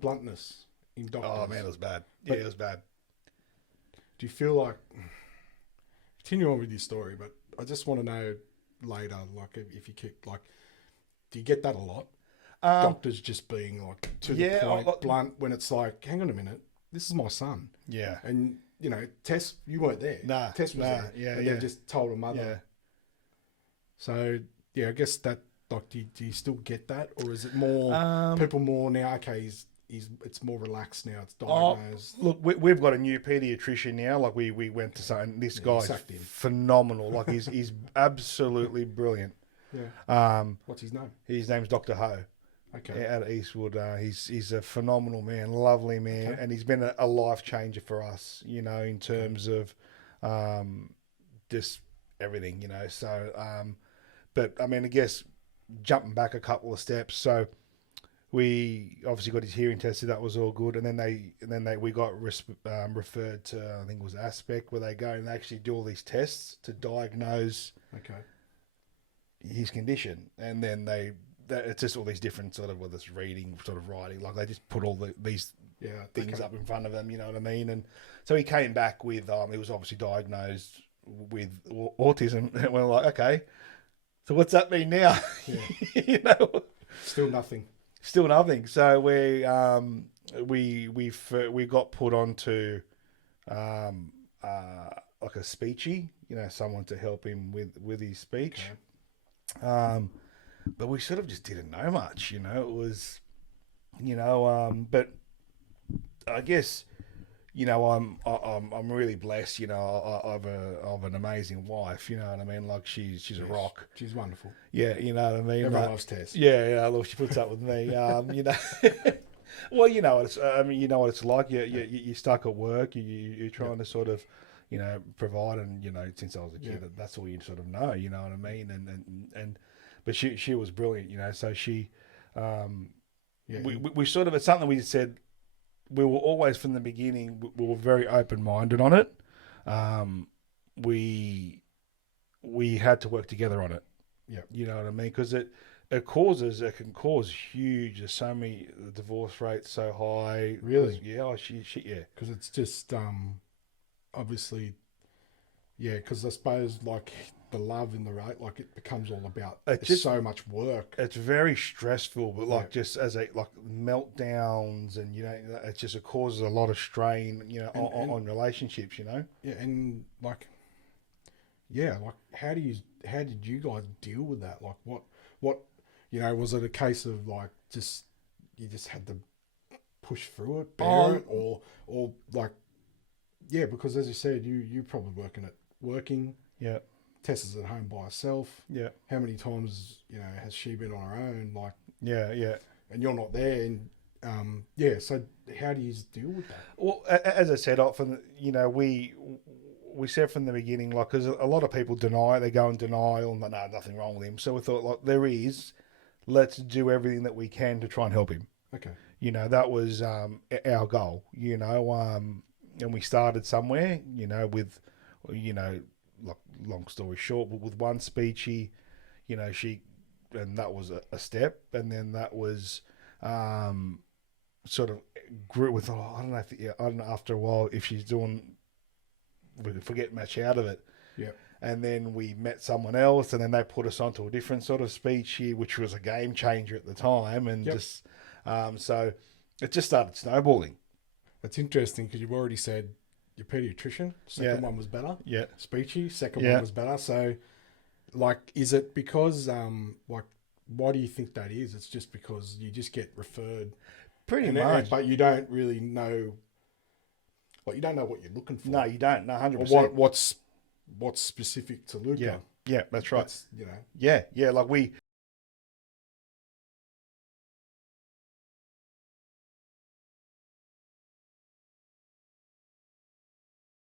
bluntness in doctors. Oh man, it was bad. Yeah, it was bad. Do you feel like, continue on with your story, but I just want to know later, like if you kick, like, do you get that a lot? Doctors just being like to the point, blunt, when it's like, hang on a minute, this is my son. Yeah. And, you know, Tess, you weren't there. Nah. Tess was there. Yeah. But they just told her mother. Yeah. So, yeah, I guess that, like, do you still get that? Or is it more, people more now, okay, it's more relaxed now, it's diagnosed? Look, we've got a new paediatrician now. Like, we went to something, this guy's phenomenal. Like, he's absolutely brilliant. Yeah. What's his name? His name's Dr. Ho. Okay. Out of Eastwood. He's a phenomenal man, lovely man, and he's been a life changer for us, you know, in terms of just everything, you know. So, but I mean, I guess jumping back a couple of steps, so we obviously got his hearing tested. That was all good, and then we got referred to, I think it was Aspect, where they go and they actually do all these tests to diagnose his condition, and then it's just all these different sort of, whether it's reading, sort of writing, like they just put all these things up in front of them, you know what I mean? And so he came back with, he was obviously diagnosed with autism, and we're like, okay, so what's that mean now? Yeah. You know, still nothing. So we got put onto like a speechy, you know, someone to help him with his speech. Okay. But we sort of just didn't know much, you know. It was, you know, but I guess, you know, I'm really blessed. You know, I've an amazing wife. You know what I mean? Like she's a rock. She's wonderful. Yeah, you know what I mean. Everyone loves Tess. Yeah. Look, she puts up with me. You know. Well, you know what it's. I mean, you know what it's like. You're stuck at work. You're trying to sort of, you know, provide, and you know, since I was a kid, that's all you sort of know. You know what I mean? And but she was brilliant, you know. So she, we sort of, it's something we said. We were always from the beginning. We were very open minded on it. We had to work together on it. Yeah, you know what I mean? Because it can cause huge. There's so many, the divorce rate's so high. Really? Yeah. Because it's just obviously, because I suppose like the love in the rate, like it becomes all about it's just so much work. It's very stressful, but like just as like meltdowns, and you know, it causes a lot of strain, you know, on relationships, you know. Yeah, and like how did you guys deal with that? Like what you know, was it a case of like you just had to push through it, bear it, or like because as you said, you probably working. Yeah. Tess is at home by herself. Yeah. How many times, you know, has she been on her own? Like, yeah. And you're not there, and so how do you deal with that? Well, as I said, often, you know, we said from the beginning, like, because a lot of people they go in denial, and no, nothing wrong with him. So we thought, like, let's do everything that we can to try and help him. Okay. You know, that was our goal. You know, and we started somewhere. You know, with, you know, like, long story short, but with one speechy, you know, and that was a step, and then that was sort of grew with, I don't know after a while if she's doing, we could forget much out of it. Yeah. And then we met someone else, and then they put us onto a different sort of speechy, which was a game changer at the time, and just so it just started snowballing. That's interesting because you've already said your pediatrician, second one was better. Yeah. Speechy, second one was better. So, like, is it because, like, why do you think that is? It's just because you just get referred. Pretty much. But you don't really know, you don't know what you're looking for. No, you don't. No, 100%. What's specific to Luca. Yeah, that's right. You know. Yeah, like